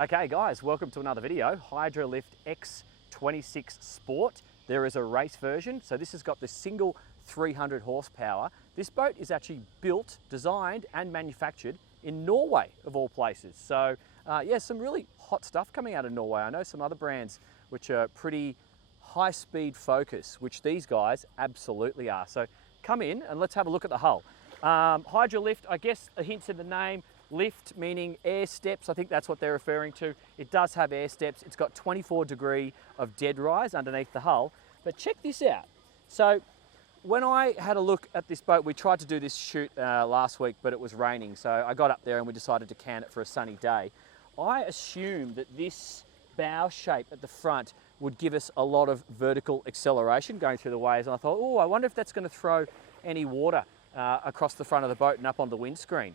Okay guys, welcome to another video. Hydrolift X-26 Sport. There is a race version, so this has got the single 300 horsepower. This boat is actually built, designed and manufactured in Norway of all places. So yeah, some really hot stuff coming out of Norway. I know some other brands which are pretty high speed focus, which these guys absolutely are. So come in and let's have a look at the hull. Hydrolift, I guess a hint in the name. Lift meaning air steps, I think that's what they're referring to. It does have air steps. It's got 24 degree of dead rise underneath the hull. But check this out. So when I had a look at this boat, we tried to do this shoot last week, but it was raining. So I got up there and we decided to can it for a sunny day. I assumed that this bow shape at the front would give us a lot of vertical acceleration going through the waves. And I thought, oh, I wonder if that's going to throw any water across the front of the boat and up on the windscreen.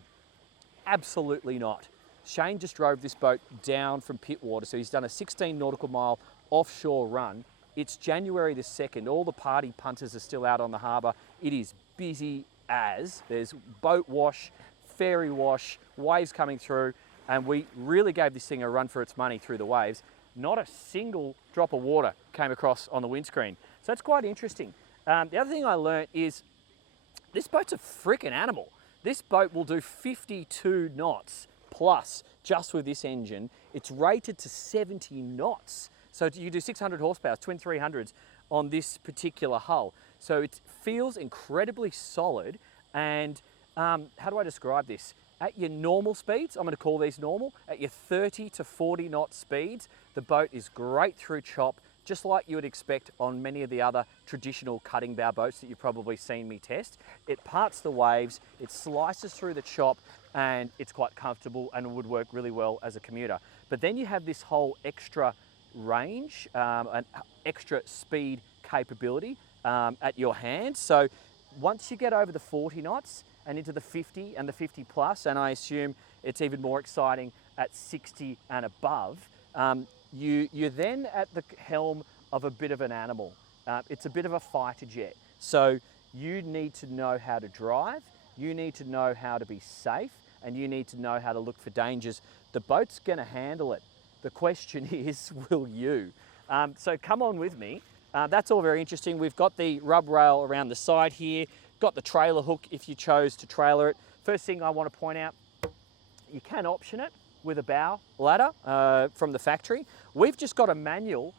Absolutely not. Shane just drove this boat down from Pittwater, so he's done a 16 nautical mile offshore run. It's January the 2nd. All the party punters are still out on the harbour. It is busy as. There's boat wash, ferry wash, waves coming through, and we really gave this thing a run for its money through the waves. Not a single drop of water came across on the windscreen. So that's quite interesting. The other thing I learnt is this boat's a freaking animal. This boat will do 52 knots plus just with this engine. It's rated to 70 knots. So you do 600 horsepower, twin 300s on this particular hull. So it feels incredibly solid. And how do I describe this? At your normal speeds, I'm going to call these normal, at your 30 to 40 knot speeds, the boat is great through chop, just like you would expect on many of the other traditional cutting bow boats that you've probably seen me test. It parts the waves, it slices through the chop, and it's quite comfortable and would work really well as a commuter. But then you have this whole extra range, an extra speed capability at your hand. So once you get over the 40 knots and into the 50 and the 50 plus, and I assume it's even more exciting at 60 and above, you're then at the helm of a bit of an animal. It's a bit of a fighter jet. So you need to know how to drive, you need to know how to be safe, and you need to know how to look for dangers. The boat's gonna handle it. The question is, will you? So come on with me. That's all very interesting. We've got the rub rail around the side here, got the trailer hook if you chose to trailer it. First thing I want to point out, you can option it with a bow ladder from the factory. We've just got a manual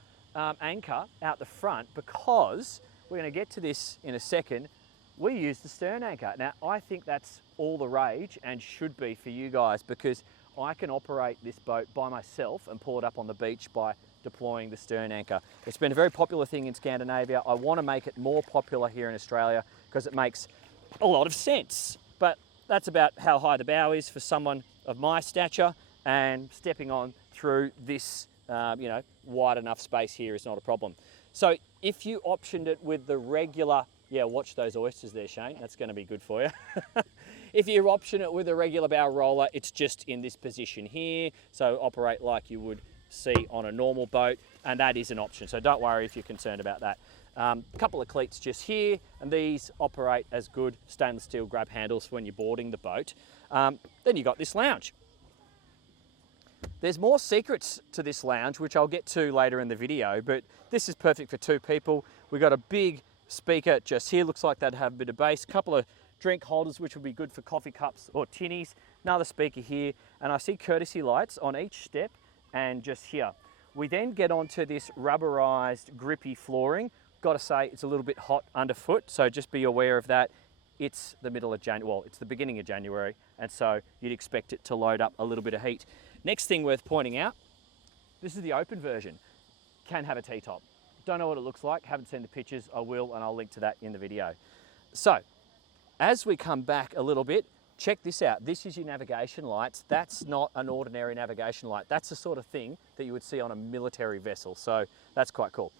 anchor out the front because we're going to get to this in a second. We use the stern anchor. Now, I think that's all the rage and should be for you guys because I can operate this boat by myself and pull it up on the beach by deploying the stern anchor. It's been a very popular thing in Scandinavia. I want to make it more popular here in Australia because it makes a lot of sense. But that's about how high the bow is for someone of my stature, and stepping on through this wide enough space here is not a problem. So if you optioned it with the regular, yeah, watch those oysters there, Shane, that's going to be good for you. If you option it with a regular bow roller, it's just in this position here, so operate like you would see on a normal boat, and that is an option, so don't worry if you're concerned about that. A couple of cleats just here, and these operate as good stainless steel grab handles when you're boarding the boat. Then you got this lounge. There's more secrets to this lounge, which I'll get to later in the video, but this is perfect for two people. We've got a big speaker just here, looks like that'd have a bit of bass, a couple of drink holders, which will be good for coffee cups or tinnies, another speaker here, and I see courtesy lights on each step and just here. We then get onto this rubberized grippy flooring. Got to say, it's a little bit hot underfoot, so just be aware of that. It's the middle of January, well, it's the beginning of January, and so you'd expect it to load up a little bit of heat. Next thing worth pointing out, this is the open version. Can have a T-top. Don't know what it looks like, haven't seen the pictures, I will, and I'll link to that in the video. So, as we come back a little bit, check this out. This is your navigation lights. That's not an ordinary navigation light. That's the sort of thing that you would see on a military vessel, so that's quite cool.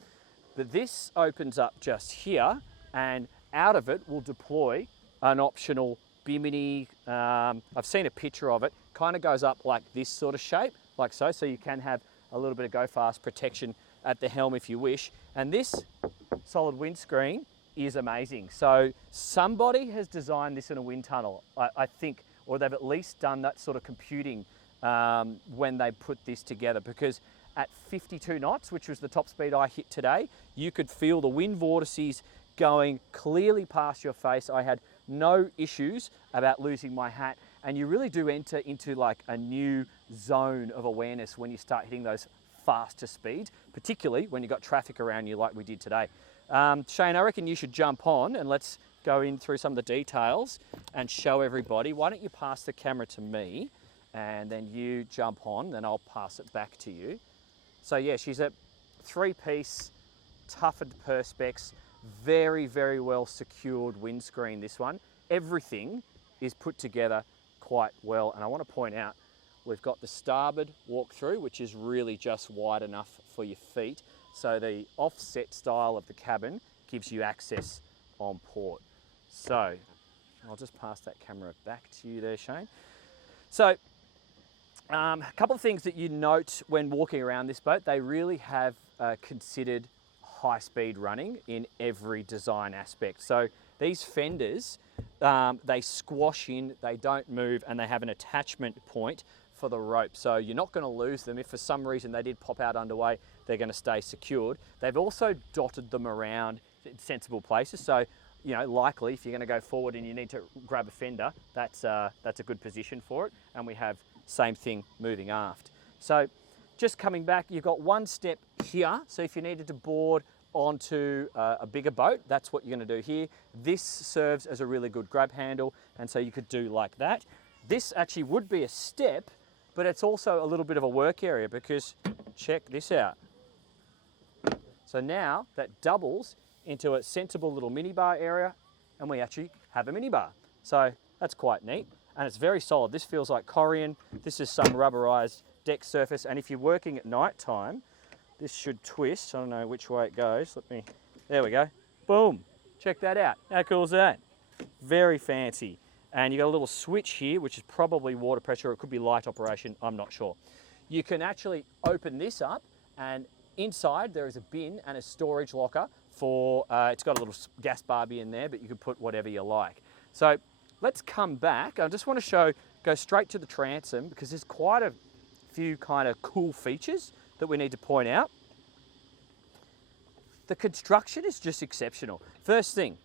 But this opens up just here, and out of it will deploy an optional bimini. I've seen a picture of it. Kind of goes up like this sort of shape, like so. So you can have a little bit of go fast protection at the helm if you wish. And this solid windscreen is amazing. So somebody has designed this in a wind tunnel, I think, or they've at least done that sort of computing when they put this together, because at 52 knots, which was the top speed I hit today, you could feel the wind vortices going clearly past your face. I had no issues about losing my hat, and you really do enter into like a new zone of awareness when you start hitting those faster speeds, particularly when you've got traffic around you like we did today. Shane, I reckon you should jump on and let's go in through some of the details and show everybody. Why don't you pass the camera to me and then you jump on, then I'll pass it back to you. So yeah, she's a 3-piece toughened perspex, very, very well secured windscreen, this one. Everything is put together quite well, and I want to point out we've got the starboard walk-through, which is really just wide enough for your feet, so the offset style of the cabin gives you access on port. So I'll just pass that camera back to you there, Shane. So a couple of things that you note when walking around this boat: they really have considered high-speed running in every design aspect. So these fenders, they squash in, they don't move, and they have an attachment point for the rope. So you're not going to lose them. If for some reason they did pop out underway, they're going to stay secured. They've also dotted them around in sensible places. So, you know, likely if you're going to go forward and you need to grab a fender, that's a good position for it. And we have same thing moving aft. So just coming back, you've got one step here. So if you needed to board onto a bigger boat, that's what you're going to do here. This serves as a really good grab handle, and so you could do like that. This actually would be a step, but it's also a little bit of a work area, because check this out. So now that doubles into a sensible little minibar area, and we actually have a minibar. So that's quite neat, and it's very solid. This feels like Corian. This is some rubberized deck surface, and if you're working at night time, this should twist. I don't know which way it goes. There we go. Boom. Check that out. How cool is that? Very fancy. And you've got a little switch here, which is probably water pressure. It could be light operation. I'm not sure. You can actually open this up, and inside there is a bin and a storage locker for, it's got a little gas barbie in there, but you can put whatever you like. So let's come back. I just want to go straight to the transom, because there's quite a few kind of cool features that we need to point out. The construction is just exceptional. First thing,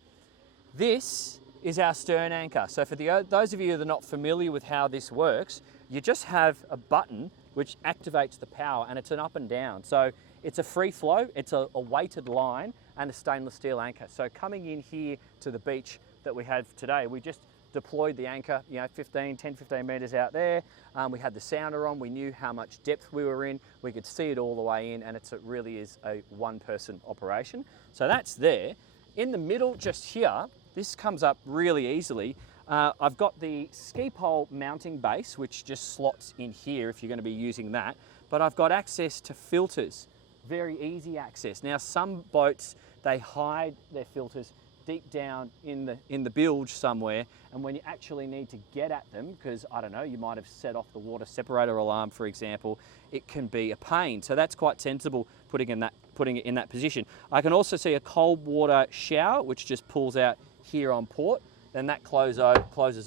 this is our stern anchor. So for those of you that are not familiar with how this works, you just have a button which activates the power, and it's an up and down. So it's a free flow, it's a weighted line and a stainless steel anchor. So coming in here to the beach that we have today, we just deployed the anchor, you know, 10, 15 meters out there. We had the sounder on, we knew how much depth we were in, we could see it all the way in, and it really is a one-person operation. So that's there. In the middle, just here, this comes up really easily. I've got the ski pole mounting base, which just slots in here if you're going to be using that, but I've got access to filters, very easy access. Now some boats, they hide their filters deep down in the bilge somewhere, and when you actually need to get at them, because I don't know, you might have set off the water separator alarm, for example, it can be a pain. So that's quite sensible, putting it in that position. I can also see a cold water shower, which just pulls out here on port. Then that closes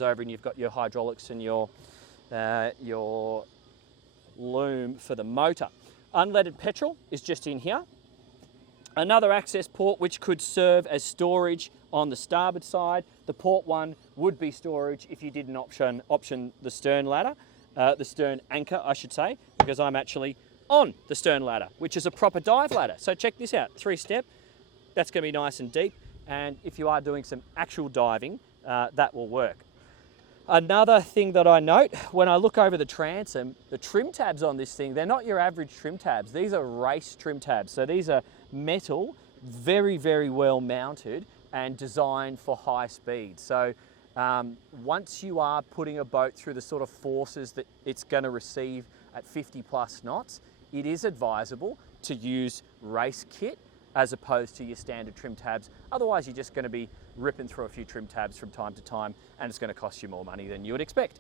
over, and you've got your hydraulics and your loom for the motor. Unleaded petrol is just in here. Another access port which could serve as storage on the starboard side. The port one would be storage if you didn't option the stern ladder, the stern anchor, I should say, because I'm actually on the stern ladder, which is a proper dive ladder. So check this out, 3-step. That's going to be nice and deep, and if you are doing some actual diving, that will work. Another thing that I note, when I look over the transom, the trim tabs on this thing, they're not your average trim tabs. These are race trim tabs. So these are metal, very, very well mounted and designed for high speed. So once you are putting a boat through the sort of forces that it's going to receive at 50 plus knots, it is advisable to use race kit as opposed to your standard trim tabs. Otherwise, you're just going to be ripping through a few trim tabs from time to time, and it's going to cost you more money than you would expect.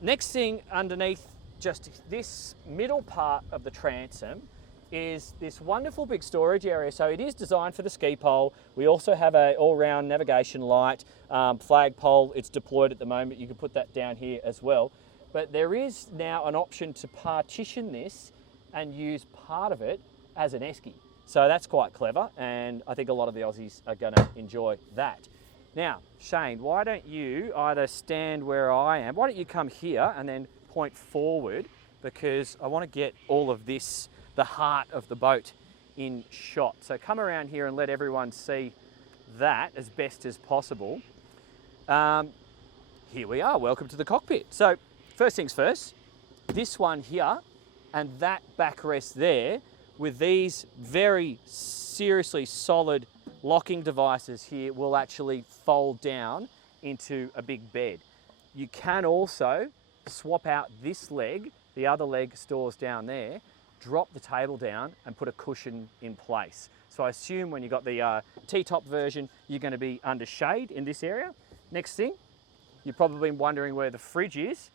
Next thing underneath just this middle part of the transom is this wonderful big storage area. So it is designed for the ski pole. We also have an all-round navigation light, flagpole. It's deployed at the moment. You can put that down here as well. but there is now an option to partition this and use part of it as an esky. So that's quite clever, and I think a lot of the Aussies are going to enjoy that. Now, Shane, why don't you either stand where I am, why don't you come here and then point forward, because I want to get all of this, the heart of the boat, in shot. So come around here and let everyone see that as best as possible. Here we are, welcome to the cockpit. So first things first, this one here and that backrest there with these very seriously solid locking devices here will actually fold down into a big bed. You can also swap out this leg, the other leg stores down there, drop the table down and put a cushion in place. So I assume when you've got the T-top version, you're going to be under shade in this area. Next thing, you've probably been wondering where the fridge is.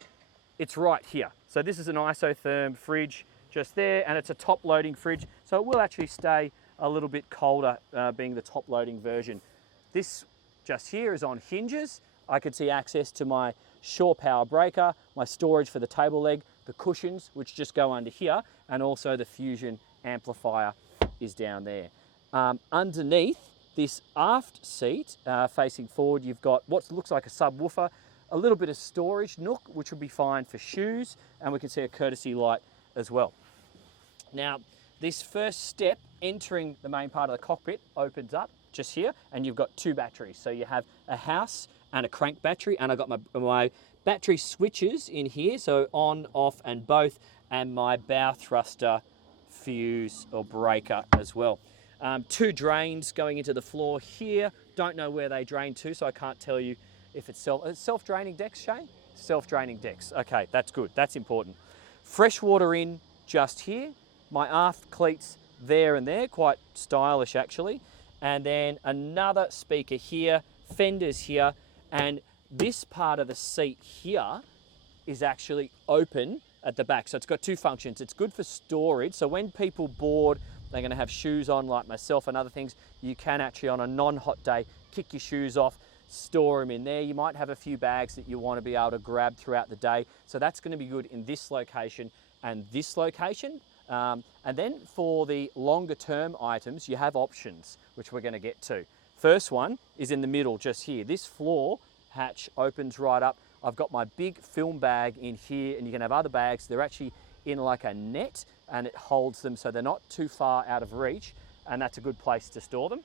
It's right here. So this is an isotherm fridge just there, and it's a top loading fridge. So it will actually stay a little bit colder being the top loading version. This just here is on hinges. I could see access to my shore power breaker, my storage for the table leg, the cushions, which just go under here, and also the fusion amplifier is down there. Underneath this aft seat, facing forward, you've got what looks like a subwoofer, a little bit of storage nook, which would be fine for shoes, and we can see a courtesy light as well. Now, this first step entering the main part of the cockpit opens up just here, and you've got two batteries. So you have a house and a crank battery, and I've got my battery switches in here, so on, off, and both, and my bow thruster fuse or breaker as well. Two drains going into the floor here. Don't know where they drain to, so I can't tell you if it's self-draining decks, Shane? Self-draining decks. Okay, that's good. That's important. Fresh water in just here. My aft cleats there and there, quite stylish actually. And then another speaker here, fenders here, and this part of the seat here is actually open at the back. So it's got two functions. It's good for storage. So when people board, they're going to have shoes on like myself and other things. You can actually on a non-hot day kick your shoes off, store them in there. You might have a few bags that you want to be able to grab throughout the day. So that's going to be good in this location and this location. And then for the longer term items, you have options, which we're going to get to. First one is in the middle just here. This floor hatch opens right up. I've got my big film bag in here, and you can have other bags. They're actually in like a net, and it holds them so they're not too far out of reach, and that's a good place to store them.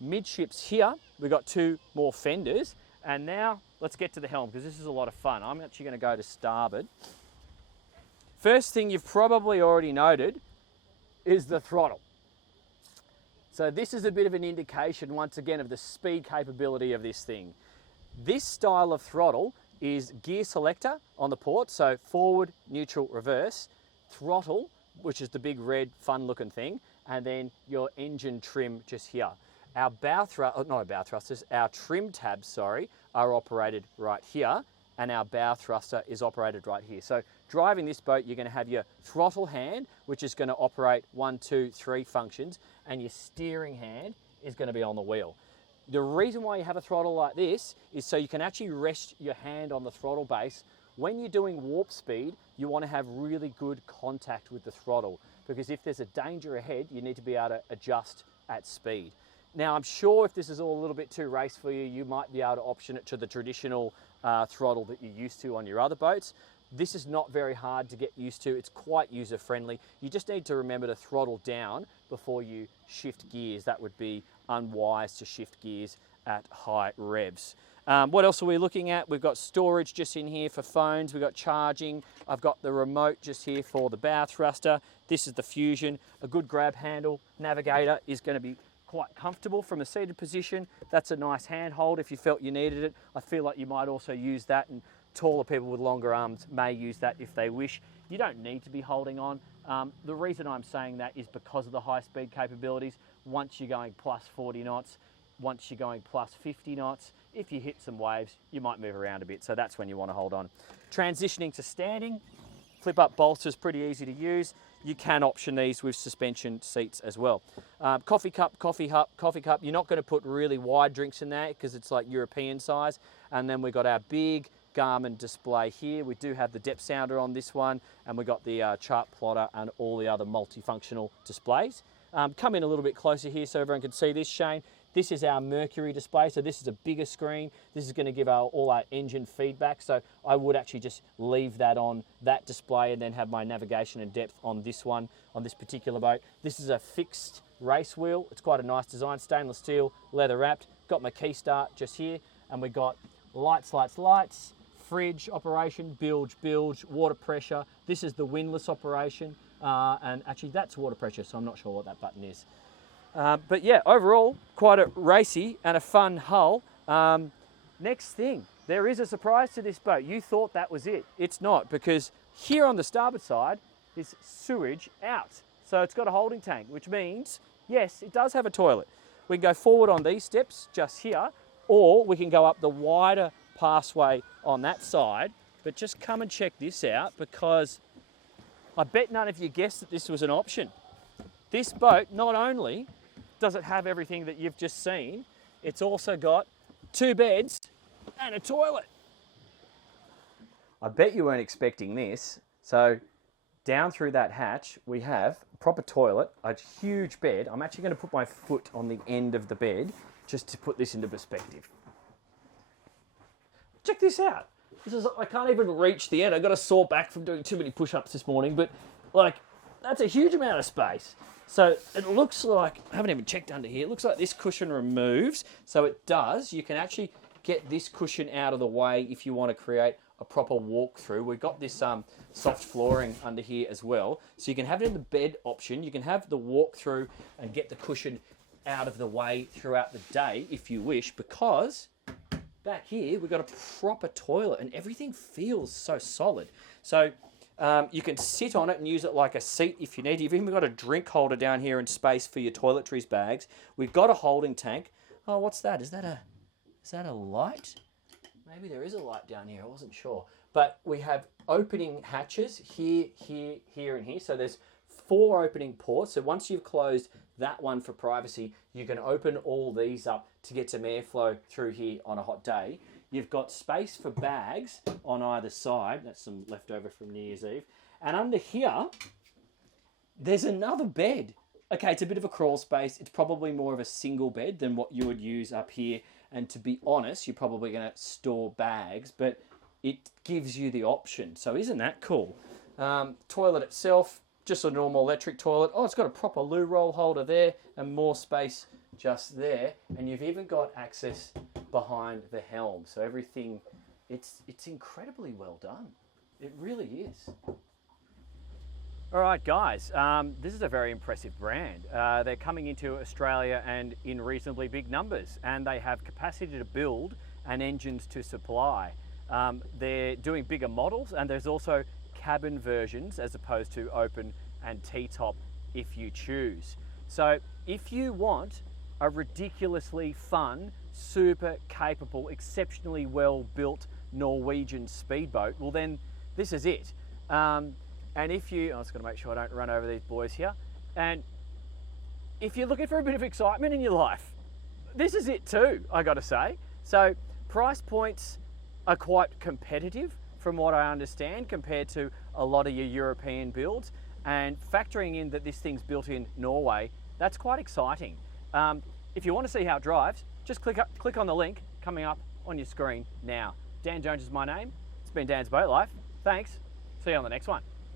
Midships here, we've got two more fenders, and now let's get to the helm because this is a lot of fun. I'm actually going to go to starboard. First thing you've probably already noted is the throttle. So this is a bit of an indication once again of the speed capability of this thing. This style of throttle is gear selector on the port, so forward, neutral, reverse, throttle, which is the big red fun looking thing, and then your engine trim just here. Our our trim tabs, sorry, are operated right here, and our bow thruster is operated right here. So driving this boat, you're going to have your throttle hand, which is going to operate 1, 2, 3 functions, and your steering hand is going to be on the wheel. The reason why you have a throttle like this is so you can actually rest your hand on the throttle base. When you're doing warp speed, you want to have really good contact with the throttle, because if there's a danger ahead, you need to be able to adjust at speed. Now, I'm sure if this is all a little bit too race for you, you might be able to option it to the traditional throttle that you're used to on your other boats. This is not very hard to get used to. It's quite user-friendly. You just need to remember to throttle down before you shift gears. That would be unwise to shift gears at high revs. What else are we looking at? We've got storage just in here for phones. We've got charging. I've got the remote just here for the bow thruster. This is the fusion. A good grab handle. Navigator is going to be quite comfortable from a seated position. That's a nice handhold if you felt you needed it. I feel like you might also use that, and taller people with longer arms may use that if they wish. You don't need to be holding on. The reason I'm saying that is because of the high speed capabilities. Once you're going plus 40 knots, once you're going plus 50 knots, if you hit some waves, you might move around a bit. So that's when you want to hold on. Transitioning to standing, flip up bolsters, pretty easy to use. You can option these with suspension seats as well. Coffee cup. You're not going to put really wide drinks in there because it's like European size. And then we've got our big Garmin display here. We do have the depth sounder on this one, and we've got the chart plotter and all the other multifunctional displays. Come in a little bit closer here so everyone can see this, Shane. This is our Mercury display, so this is a bigger screen. This is going to give all our engine feedback, so I would actually just leave that on that display and then have my navigation and depth on this one, on this particular boat. This is a fixed race wheel. It's quite a nice design, stainless steel, leather wrapped. Got my key start just here, and we got lights, fridge operation, bilge, water pressure. This is the windlass operation, and actually that's water pressure, so I'm not sure what that button is. But yeah, overall, quite a racy and a fun hull. Next thing, there is a surprise to this boat. You thought that was it. It's not, because here on the starboard side is sewage out. So it's got a holding tank, which means, yes, it does have a toilet. We can go forward on these steps just here, or we can go up the wider passway on that side. But just come and check this out, because I bet none of you guessed that this was an option. This boat, not only does it have everything that you've just seen, it's also got 2 beds and a toilet. I bet you weren't expecting this. So down through that hatch, we have a proper toilet, a huge bed. I'm actually going to put my foot on the end of the bed just to put this into perspective. Check this out. I can't even reach the end. I got a sore back from doing too many push-ups this morning, but like, that's a huge amount of space. So it looks like, I haven't even checked under here, it looks like this cushion removes. So it does. You can actually get this cushion out of the way if you want to create a proper walk-through. We've got this soft flooring under here as well. So you can have it in the bed option. You can have the walk-through and get the cushion out of the way throughout the day if you wish, because back here we've got a proper toilet and everything feels so solid. So you can sit on it and use it like a seat if you need. You've even got a drink holder down here and space for your toiletries bags. We've got a holding tank. Oh, what's that? Is that a light? Maybe there is a light down here. I wasn't sure. But we have opening hatches here, here, and here. So there's 4 opening ports. So once you've closed that one for privacy, you can open all these up to get some airflow through here on a hot day. You've got space for bags on either side. That's some leftover from New Year's Eve. And under here, there's another bed. Okay, it's a bit of a crawl space. It's probably more of a single bed than what you would use up here. And to be honest, you're probably going to store bags, but it gives you the option. So isn't that cool? Toilet itself, just a normal electric toilet. Oh, it's got a proper loo roll holder there and more space just there. And you've even got access behind the helm. So everything, it's incredibly well done. It really is. All right, guys, this is a very impressive brand. They're coming into Australia and in reasonably big numbers, and they have capacity to build and engines to supply. They're doing bigger models, and there's also cabin versions as opposed to open and T-top if you choose. So if you want a ridiculously fun, super capable, exceptionally well built Norwegian speedboat, well then this is it. And if you, I'm just going to make sure I don't run over these boys here. And if you're looking for a bit of excitement in your life, this is it too, I got to say. So price points are quite competitive from what I understand compared to a lot of your European builds. And factoring in that this thing's built in Norway, that's quite exciting. If you want to see how it drives, just click on the link coming up on your screen now. Dan Jones is my name. It's been Dan's Boat Life. Thanks. See you on the next one.